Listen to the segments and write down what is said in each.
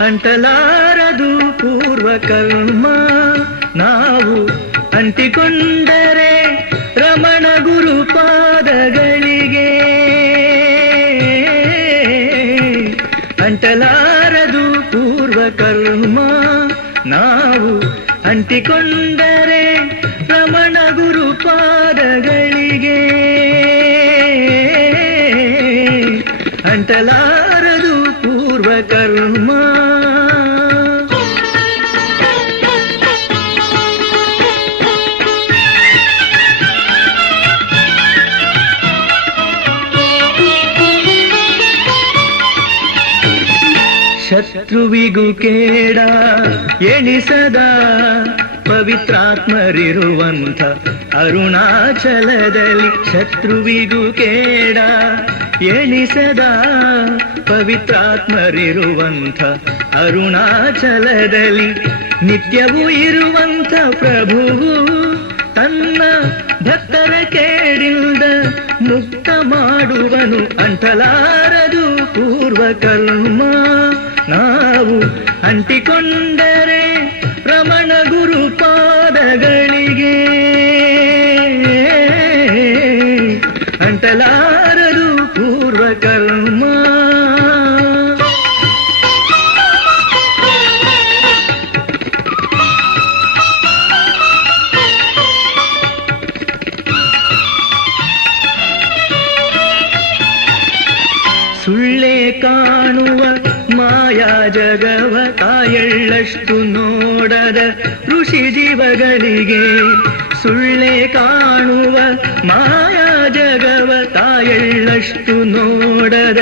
ಅಂಟಲಾರದು ಪೂರ್ವಕರ್ಮ ನಾವು ಅಂಟಿಕೊಂಡರೆ ರಮಣ ಗುರುಪಾದಗಳಿಗೆ. ಅಂಟಲಾರದು ಪೂರ್ವಕರ್ಮ ನಾವು ಅಂಟಿಕೊಂಡರೆ ರಮಣ ಗುರುಪಾದಗಳಿಗೆ. ಅಂಟಲಾರದು ಪೂರ್ವಕರ್ಮ. ಶತ್ರುವಿಗೂ ಕೇಡ ಎಣಿಸದ ಪವಿತ್ರಾತ್ಮರಿರುವಂಥ ಅರುಣಾಚಲದಲ್ಲಿ. ಶತ್ರುವಿಗೂ ಕೇಡ ಎಣಿಸದ ಪವಿತ್ರಾತ್ಮರಿರುವಂಥ ಅರುಣಾಚಲದಲ್ಲಿ. ನಿತ್ಯವೂ ಇರುವಂಥ ಪ್ರಭುವು ತನ್ನ ಭಕ್ತರ ಕೇಡಿಲ್ದ ಮುಕ್ತ ಮಾಡುವನು. ಅಂಟಲಾರದು ಪೂರ್ವಕರ್ಮ ನಾವು ಅಂಟಿಕೊಂಡರೆ ರಮಣ ಗುರುಪಾದಗಳಿಗೆ. ಅಂಟಲಾರದು ಪೂರ್ವಕರ್ಮ. ಸುಳ್ಳೇ ಕಾಣುವ ಮಾಯಾ ಜಗವ ತಾಯಳ್ಳಷ್ಟು ನೋಡದ ಋಷಿ ಜೀವಗಳಿಗೆ. ಸುಳ್ಳೇ ಕಾಣುವ ಮಾಯಾ ಜಗವ ತಾಯಳ್ಳಷ್ಟು ನೋಡದ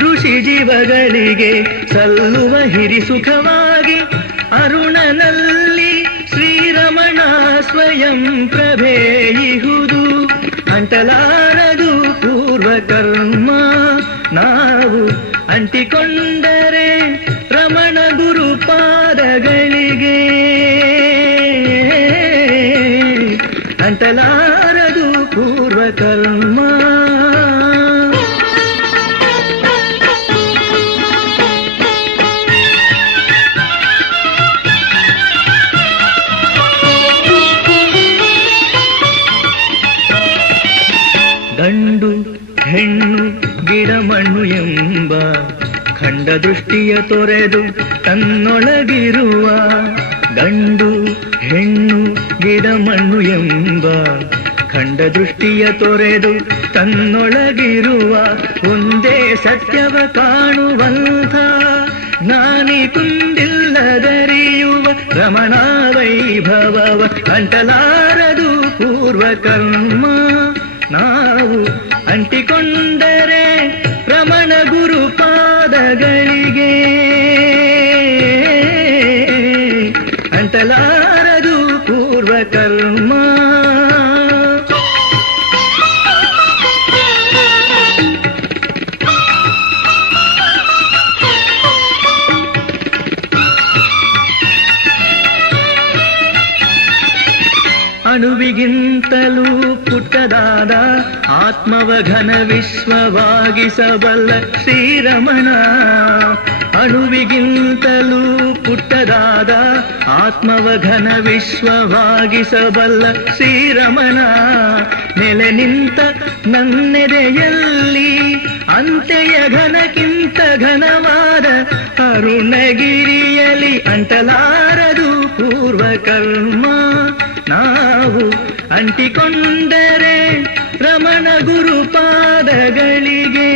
ಋಷಿ ಜೀವಗಳಿಗೆ. ಸಲ್ಲುವ ಹಿರಿ ಸುಖವಾಗಿ ಅರುಣನಲ್ಲಿ ಶ್ರೀರಮಣ ಸ್ವಯಂ ಪ್ರಭೆಯಿಹುದು. ಅಂಟಲಾರದು ಪೂರ್ವಕರ್ಮ ನಾವು ಅಂಟಿಕೊಂಡರೆ ರಮಣ ಗುರುಪಾದಗಳಿಗೆ. ಅಂಟಲಾರದು ಪೂರ್ವಕರ್ಮ. ಗಂಡು ಹೆಣ್ಣು ಗಿಡ ಮಣ್ಣು ಎಂಬ ಖಂಡ ದೃಷ್ಟಿಯ ತೊರೆದು ತನ್ನೊಳಗಿರುವ. ಗಂಡು ಹೆಣ್ಣು ಗಿಡ ಮಣ್ಣು ಎಂಬ ಖಂಡ ದೃಷ್ಟಿಯ ತೊರೆದು ತನ್ನೊಳಗಿರುವ. ಒಂದೇ ಸತ್ಯವ ಕಾಣುವಂಥ ಜ್ಞಾನಿ ಕುಂದಿಲ್ಲದರಿಯುವ ರಮಣ ವೈಭವವ. ಅಂಟಲಾರದು ಪೂರ್ವಕರ್ಮ ನಾವು ಅಂಟಿಕೊಂಡರೆ ರಮಣ ಗುರುಪಾದಗಳಿಗೆ. ಅಂಟಲಾರದು ಪೂರ್ವಕರ್ಮ. ಅಣುವಿಗಿಂತಲೂ ಪುಟ್ಟದಾದ ಆತ್ಮವ ಘನ ವಿಶ್ವವಾಗಿಸಬಲ್ಲ ಶ್ರೀರಮಣ. ಅಣುವಿಗಿಂತಲೂ ಪುಟ್ಟದಾದ ಆತ್ಮವ ಘನ ವಿಶ್ವವಾಗಿಸಬಲ್ಲ ಶ್ರೀರಮಣ. ನೆಲೆ ನಿಂತ ನನ್ನೆದೆಯಲ್ಲಿ ಅಂತೆಯ ಘನಕ್ಕಿಂತ ಘನವಾದ ಅರುಣಗಿರಿಯಲಿ. ಅಂಟಲಾರದು ಪೂರ್ವಕರ್ಮ ನಾವು ಅಂಟಿಕೊಂಡರೆ ರಮಣ ಗುರುಪಾದಗಳಿಗೆ.